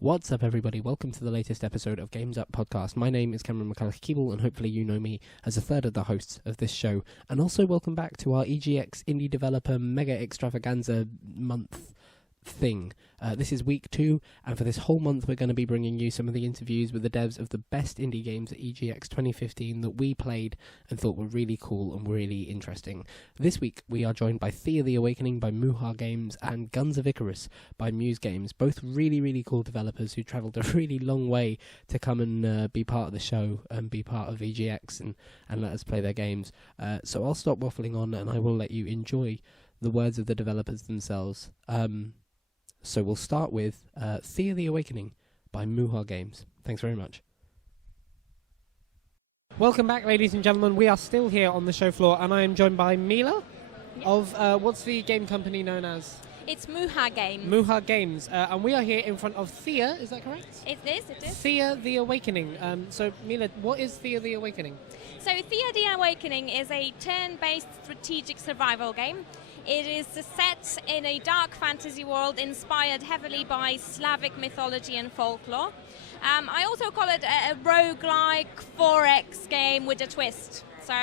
What's up, everybody? Welcome to the latest episode of Games Up Podcast. My name is Cameron McCulloch-Keeble, and hopefully you know me as a third of the hosts of this show. And also welcome back to our EGX Indie Developer Mega Extravaganza month thing. This is week 2, and for this whole month we're going to be bringing you some of the interviews with the devs of the best indie games at EGX 2015 that we played and thought were really cool and really interesting. This week we are joined by Thea the Awakening by MuHa Games and Guns of Icarus by Muse Games, both really cool developers who travelled a really long way to come and be part of the show and be part of EGX and let us play their games. So I'll stop waffling on and I will let you enjoy the words of the developers themselves. So we'll start with Thea the Awakening by MuHa Games. Thanks very much. Welcome back, ladies and gentlemen. We are still here on the show floor, and I am joined by Mila of, what's the game company known as? It's MuHa Games. MuHa Games. And we are here in front of Thea, is that correct? It is. Thea the Awakening. So, Mila, what is Thea the Awakening? So Thea the Awakening is a turn-based strategic survival game. It is set in a dark fantasy world inspired heavily by Slavic mythology and folklore. I also call it a roguelike 4X game with a twist. So,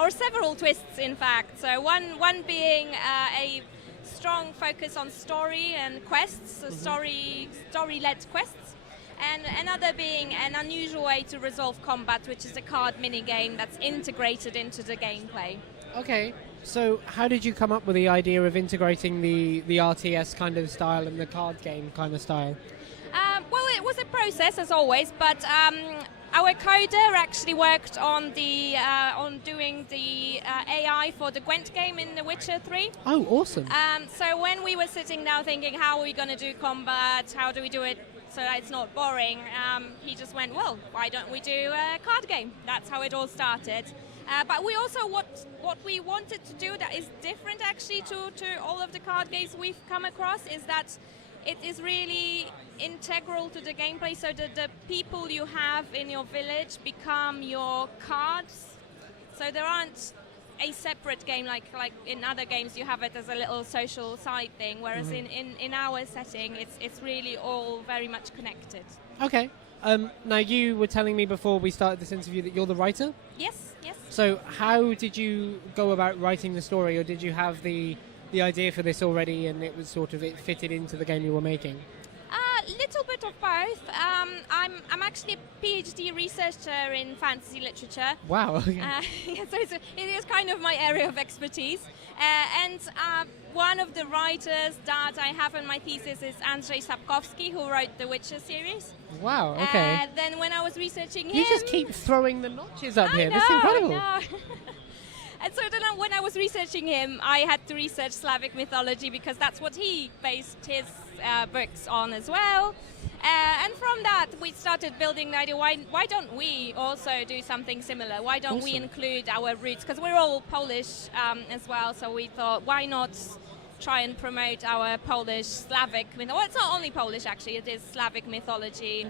or several twists, in fact. So one being a strong focus on story and quests, so story-led quests, and another being an unusual way to resolve combat, which is a card minigame that's integrated into the gameplay. Okay. So how did you come up with the idea of integrating the RTS kind of style and the card game kind of style? Well, it was a process, as always, but our coder actually worked on the on doing the AI for the Gwent game in The Witcher 3. Oh, awesome. So when we were sitting down thinking, how are we going to do combat, how do we do it so that it's not boring, he just went, well, why don't we do a card game? That's how it all started. But we also, what we wanted to do that is different actually to all of the card games we've come across is that it is really integral to the gameplay, so that the people you have in your village become your cards. So there aren't a separate game like in other games you have it as a little social side thing, whereas in our setting it's really all very much connected. Okay. Now you were telling me before we started this interview that you're the writer? Yes. So how did you go about writing the story, or did you have the idea for this already and it was sort of it fitted into the game you were making? Little bit of both. I'm actually a PhD researcher in fantasy literature. Wow. Okay. So it is kind of my area of expertise. And one of the writers that I have in my thesis is Andrzej Sapkowski, who wrote the Witcher series. Wow. Okay. Then when I was researching him, you just keep throwing the notches up here. Know, this is incredible. I know. And so then when I was researching him, I had to research Slavic mythology because that's what he based his books on as well. And from that, we started building the idea, why don't we also do something similar? Why don't we include our roots? Because we're all Polish as well, so we thought, why not try and promote our Polish, Slavic mythology? Well, it's not only Polish, actually, it is Slavic mythology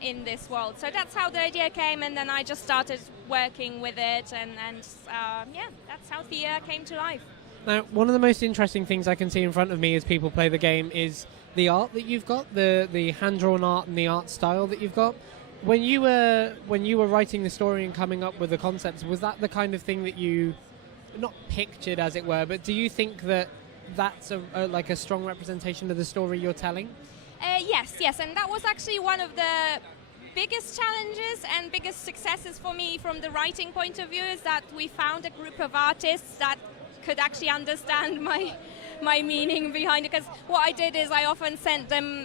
in this world. So that's how the idea came, and then I just started working with it, and that's how Thea came to life. Now, one of the most interesting things I can see in front of me as people play the game is the art that you've got, the hand-drawn art and the art style that you've got. When you were writing the story and coming up with the concepts, was that the kind of thing that you, not pictured as it were, but do you think that that's a strong representation of the story you're telling? Yes, and that was actually one of the biggest challenges and biggest successes for me from the writing point of view, is that we found a group of artists that could actually understand my meaning behind it. Because what I did is I often sent them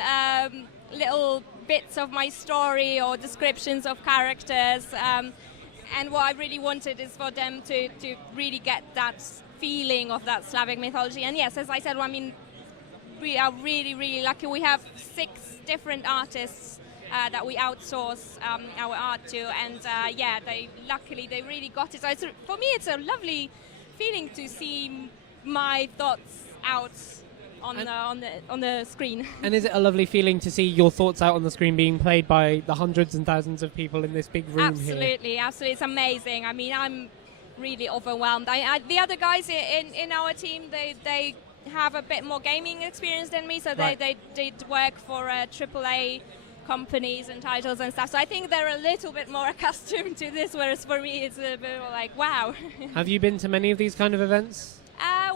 little bits of my story or descriptions of characters, and what I really wanted is for them to really get that feeling of that Slavic mythology. And yes, as I said, I mean, we are really lucky. We have 6 different artists that we outsource our art to, and they really got it. So for me, it's a lovely feeling to see my thoughts out on the screen. And is it a lovely feeling to see your thoughts out on the screen being played by the hundreds and thousands of people in this big room here? Absolutely, it's amazing. I mean, I'm really overwhelmed. The other guys in our team, they have a bit more gaming experience than me, so Right. they did work for AAA companies and titles and stuff. So I think they're a little bit more accustomed to this, whereas for me it's a bit like, wow. Have you been to many of these kind of events?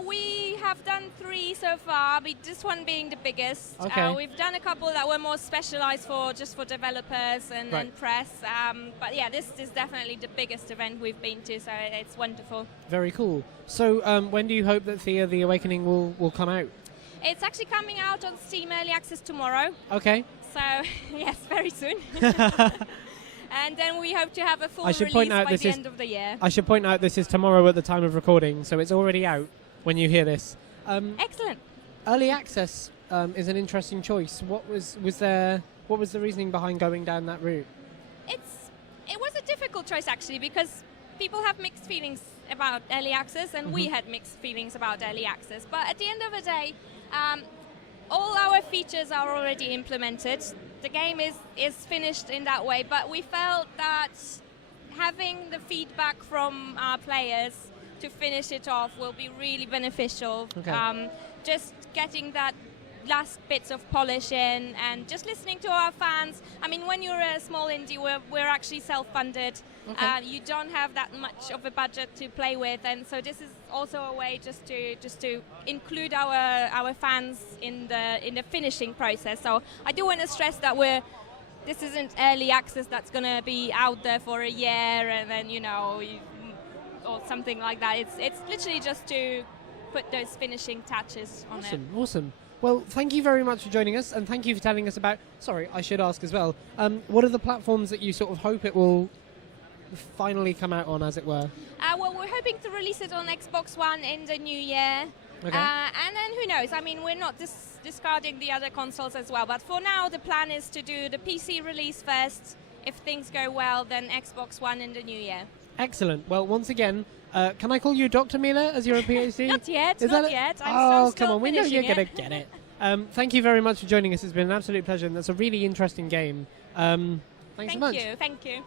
We have done 3 so far, this one being the biggest. Okay. We've done a couple that were more specialized for developers and Right. press. But yeah, this is definitely the biggest event we've been to, so it's wonderful. Very cool. So when do you hope that Thea the Awakening will come out? It's actually coming out on Steam Early Access tomorrow, Okay. so yes, very soon. And then we hope to have a full I should release point out by this the is- end of the year. I should point out this is tomorrow at the time of recording, so it's already out when you hear this. Excellent. Early access is an interesting choice. What was the reasoning behind going down that route? It was a difficult choice actually, because people have mixed feelings about early access, and we had mixed feelings about early access. But at the end of the day, all our features are already implemented. The game is finished in that way, but we felt that having the feedback from our players to finish it off will be really beneficial. Okay. Just getting that last bits of polish in and just listening to our fans. I mean, when you're a small indie, we're actually self-funded. Okay. You don't have that much of a budget to play with, and so this is also a way just to include our fans in the finishing process. So I do want to stress that this isn't early access that's going to be out there for a year and then or something like that. It's literally just to put those finishing touches on it. Awesome. Well, thank you very much for joining us, and thank you for telling us about. Sorry, I should ask as well. What are the platforms that you sort of hope it will finally come out on, as it were? Well, we're hoping to release it on Xbox One in the new year. Okay. And then who knows? I mean, we're not discarding the other consoles as well. But for now, the plan is to do the PC release first. If things go well, then Xbox One in the new year. Excellent. Well, once again, can I call you Dr. Miller as you're a PhD? Not yet, Is not that it? yet. Oh, I'm still come on. We know you're finishing going to get it. Thank you very much for joining us. It's been an absolute pleasure, and that's a really interesting game. Thanks so much. Thank you.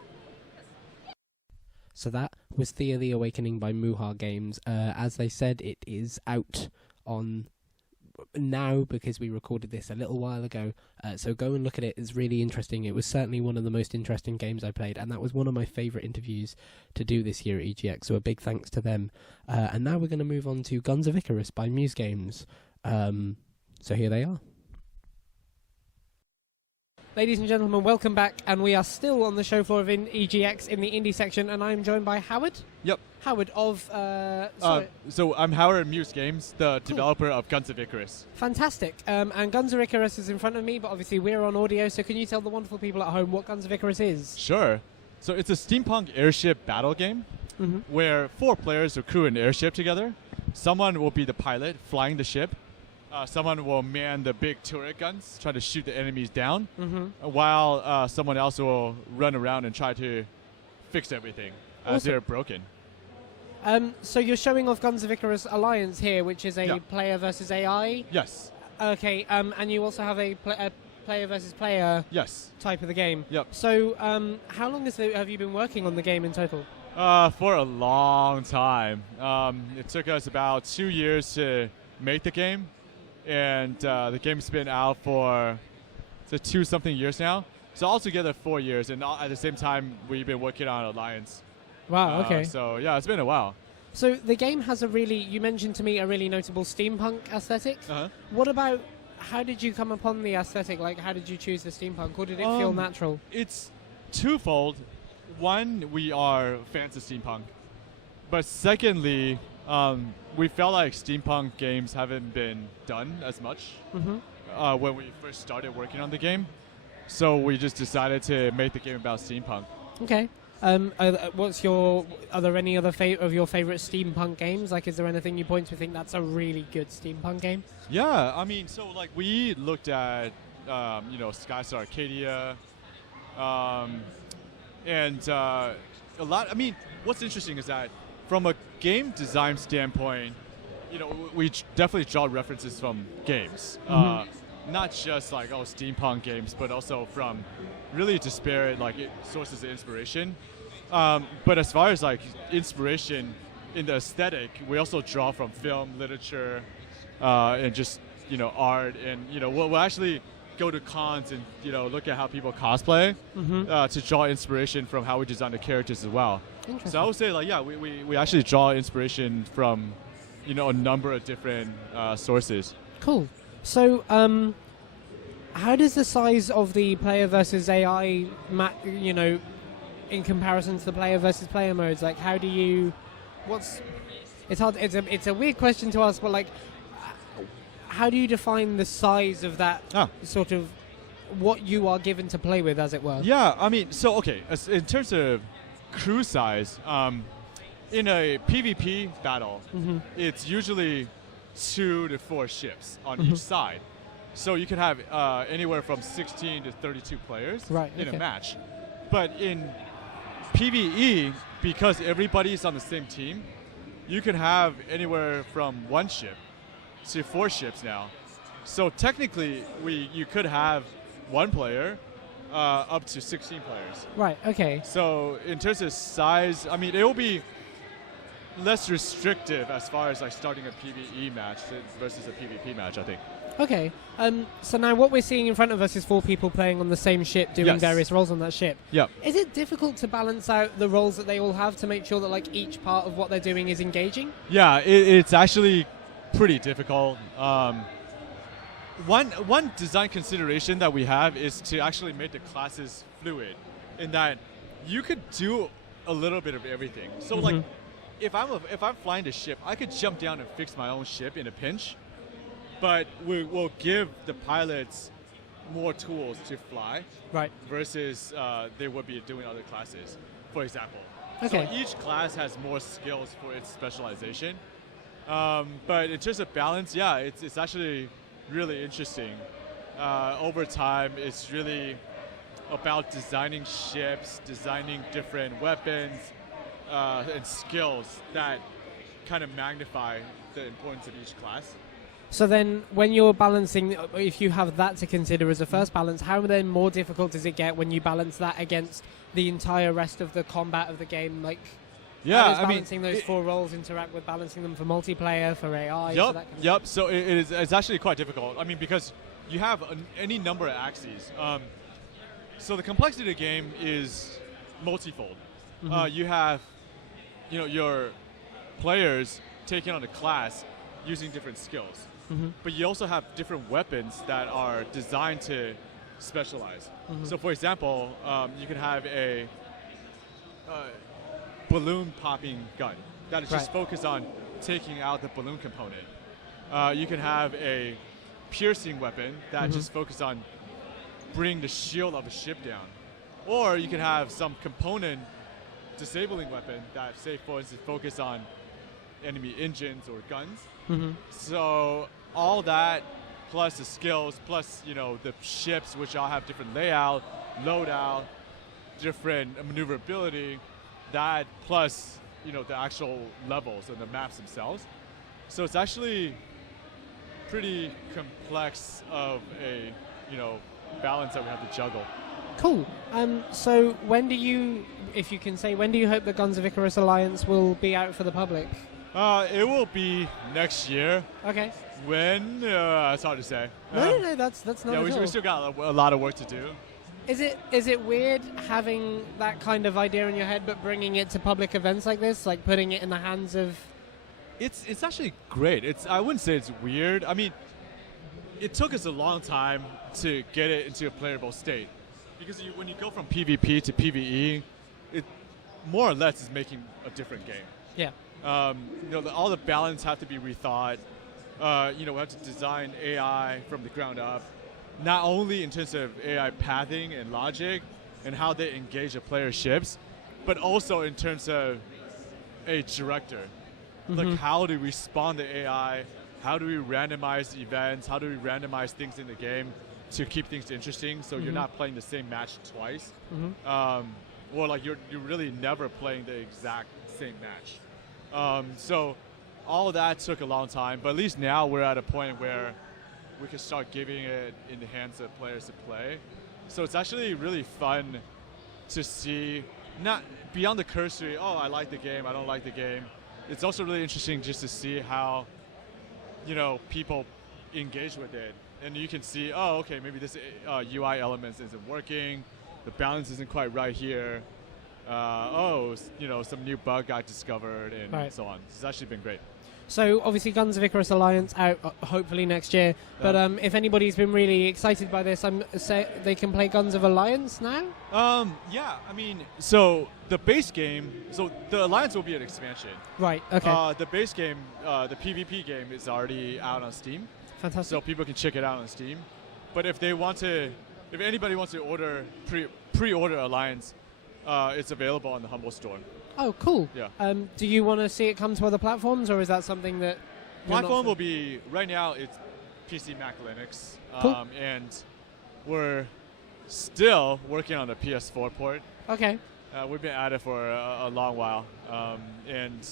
So that was Thea the Awakening by MuHa Games. As they said, it is out on now because we recorded this a little while ago. So go and look at it. It's really interesting. It was certainly one of the most interesting games I played, and that was one of my favourite interviews to do this year at EGX. So a big thanks to them. And now we're going to move on to Guns of Icarus by Muse Games. So here they are. Ladies and gentlemen, welcome back, and we are still on the show floor of EGX in the indie section, and I'm joined by Howard. Yep. Howard of... So I'm Howard at Muse Games, the developer of Guns of Icarus. Fantastic. And Guns of Icarus is in front of me, but obviously we're on audio, so can you tell the wonderful people at home what Guns of Icarus is? Sure. So it's a steampunk airship battle game where 4 players will crew an airship together. Someone will be the pilot flying the ship. Someone will man the big turret guns, try to shoot the enemies down, while someone else will run around and try to fix everything as Awesome. they're broken. So you're showing off Guns of Icarus Alliance here, which is a Yeah. player versus AI. Yes. Okay, and you also have a player versus player Yes. type of the game. Yep. So how long have you been working on the game in total? For a long time. It took us about 2 years to make the game, and the game's been out for 2-something years now. So altogether 4 years, and at the same time we've been working on Alliance. Wow, okay. So yeah, it's been a while. So the game has you mentioned to me a really notable steampunk aesthetic. Uh-huh. What about, how did you come upon the aesthetic? Like, how did you choose the steampunk? Or did it feel natural? It's twofold. One, we are fans of steampunk. But secondly, we felt like steampunk games haven't been done as much when we first started working on the game. So we just decided to make the game about steampunk. Okay. Are there any other of your favorite steampunk games? Like, is there anything you point to think that's a really good steampunk game? Yeah, I mean, so like we looked at, Skystar Arcadia, and a lot. I mean, what's interesting is that from a game design standpoint, we definitely draw references from games, not just like steampunk games, but also from really disparate sources of inspiration. But as far as like inspiration in the aesthetic, we also draw from film, literature, and just art, and we'll actually go to cons and look at how people cosplay to draw inspiration from how we design the characters as well. So I would say we actually draw inspiration from a number of different sources. Cool. So how does the size of the player versus AI in comparison to the player versus player modes? Like, how do you it's hard, it's a weird question to ask, but like, how do you define the size of that sort of what you are given to play with, as it were? Yeah, I mean, so okay, in terms of crew size, in a PvP battle, it's usually 2 to 4 ships on each side. So you can have anywhere from 16 to 32 players in a match. But in PvE, because everybody's on the same team, you can have anywhere from 1 ship to 4 ships now. So technically, you could have 1 player up to 16 players. Right, okay. So in terms of size, I mean, it will be less restrictive as far as like starting a PvE match versus a PvP match, I think. Okay. So now what we're seeing in front of us is 4 people playing on the same ship, doing various roles on that ship. Yeah. Is it difficult to balance out the roles that they all have to make sure that like each part of what they're doing is engaging? Yeah, it's actually pretty difficult. One design consideration that we have is to actually make the classes fluid, in that you could do a little bit of everything. So like, if I'm flying the ship, I could jump down and fix my own ship in a pinch, but we'll give the pilots more tools to fly, right? Versus they would be doing other classes, for example. Okay. So each class has more skills for its specialization. But in terms of balance, yeah, it's actually really interesting. Over time, it's really about designing ships, designing different weapons, and skills that kind of magnify the importance of each class. So then when you're balancing, if you have that to consider as a first balance, how then more difficult does it get when you balance that against the entire rest of the combat of the game? Like, how does balancing those 4 roles interact with balancing them for multiplayer, for AI? Yep. So it's actually quite difficult. I mean, because you have any number of axes. So the complexity of the game is multifold. You have, your players taking on a class using different skills. But you also have different weapons that are designed to specialize. So for example, you can have a balloon popping gun that is just focused on taking out the balloon component. You can have a piercing weapon that just focuses on bringing the shield of a ship down. Or you can have some component disabling weapon that, say, for instance, focus on enemy engines or guns. So all that, plus the skills, plus the ships, which all have different layout, loadout, different maneuverability, that plus the actual levels and the maps themselves. So it's actually pretty complex of a balance that we have to juggle. Cool. So when do you, if you can say, when do you hope the Guns of Icarus Alliance will be out for the public? It will be next year. Okay. When? It's hard to say. No, that's not at all. We still got a lot of work to do. Is it weird having that kind of idea in your head, but bringing it to public events like this, like putting it in the hands of? It's actually great. I wouldn't say it's weird. I mean, it took us a long time to get it into a playable state, because when you go from PvP to PvE, it more or less is making a different game. Yeah. All the balance have to be rethought. We have to design AI from the ground up, not only in terms of AI pathing and logic and how they engage the player ships, but also in terms of a director. Like, how do we spawn the AI? How do we randomize events? How do we randomize things in the game to keep things interesting, so you're not playing the same match twice? Or like you're really never playing the exact same match. So all of that took a long time, but at least now we're at a point where we can start giving it in the hands of players to play. So it's actually really fun to see, not beyond the cursory, oh, I like the game, I don't like the game. It's also really interesting just to see how people engage with it, and you can see, oh, okay, maybe this UI element isn't working, the balance isn't quite right here. Some new bug got discovered, and so on. It's actually been great. So obviously Guns of Icarus Alliance out hopefully next year. But if anybody's been really excited by this, say they can play Guns of Alliance now? So the base game, so the Alliance will be an expansion. Right, okay. The base game, the PvP game is already out on Steam. Fantastic. So people can check it out on Steam. But if anybody wants to pre-order Alliance, it's available on the Humble store. Oh, cool. Yeah. Do you want to see it come to other platforms, or is that something that... Platform will be, right now, it's PC, Mac, Linux. Cool. And we're still working on the PS4 port. Okay. We've been at it for a long while. And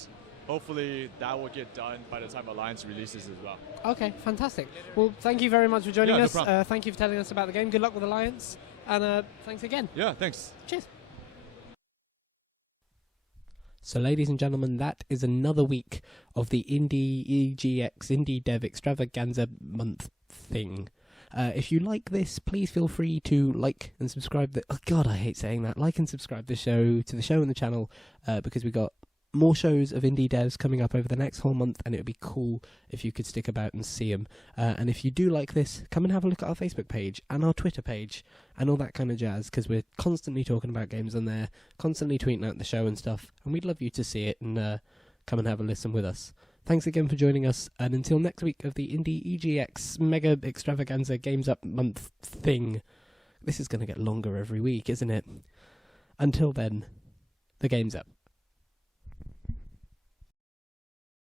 hopefully that will get done by the time Alliance releases as well. Okay, fantastic. Well, thank you very much for joining us. No problem. Thank you for telling us about the game. Good luck with Alliance. And thanks again. Yeah, thanks. Cheers. So, ladies and gentlemen, that is another week of the Indie EGX Indie Dev Extravaganza month thing. If you like this, please feel free to like and subscribe. Oh God, I hate saying that. Like and subscribe to the show and the channel, because we got more shows of indie devs coming up over the next whole month, and it would be cool if you could stick about and see them. And if you do like this, come and have a look at our Facebook page and our Twitter page and all that kind of jazz, because we're constantly talking about games on there, constantly tweeting out the show and stuff, and we'd love you to see it and come and have a listen with us. Thanks again for joining us, and until next week of the Indie EGX Mega Extravaganza Games Up month thing. This is going to get longer every week, isn't it? Until then, the game's up.